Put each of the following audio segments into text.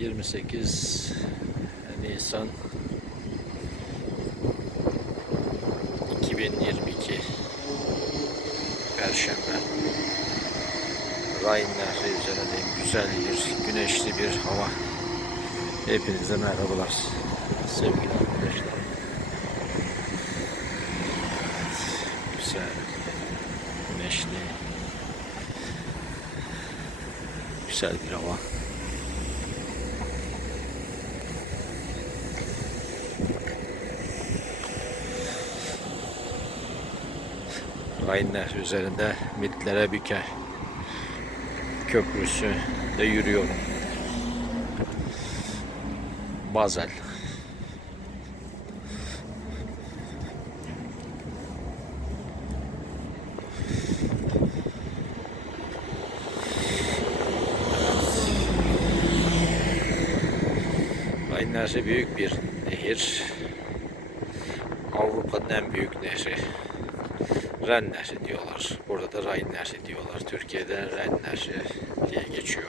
28 Nisan 2022 Perşembe Rhein Nehri üzerindeyim. Güzel bir, güneşli bir hava. Hepinize merhabalar. Sevgili arkadaşlar. Güzel, güneşli, güzel bir hava. Rhein üzerinde Mitlere Büke Köprüsü de yürüyorum. Bazel. Rhein büyük bir nehir. Avrupa'nın en büyük nehri. Ren Nehri diyorlar. Burada da Rhein Nehri diyorlar. Türkiye'de Ren Nehri diye geçiyor.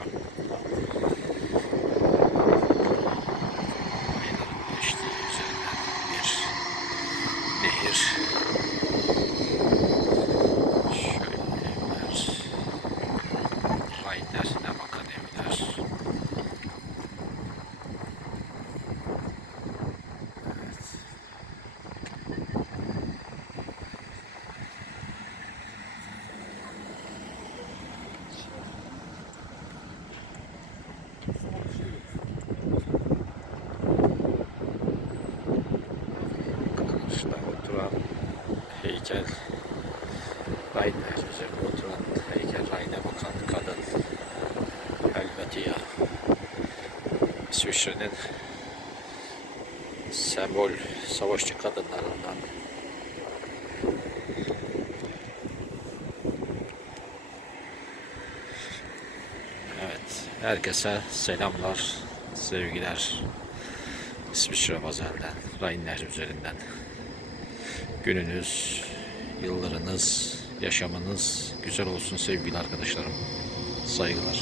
Ayların geçtiği üzerinden bir nehir. Şöyle evler. Rhein Nehri'ne bakan evler. Evet. Karşıda oturan heykel Rayne üzerinde oturan heykel Rayne bakan kadın Helvetia İsviçre'nin sembol savaşçı kadınlarından Evet, herkese selamlar, sevgiler. İsviçre Bazel'den, Rhein üzerinden. Gününüz, yıllarınız, yaşamınız güzel olsun sevgili arkadaşlarım. Saygılar.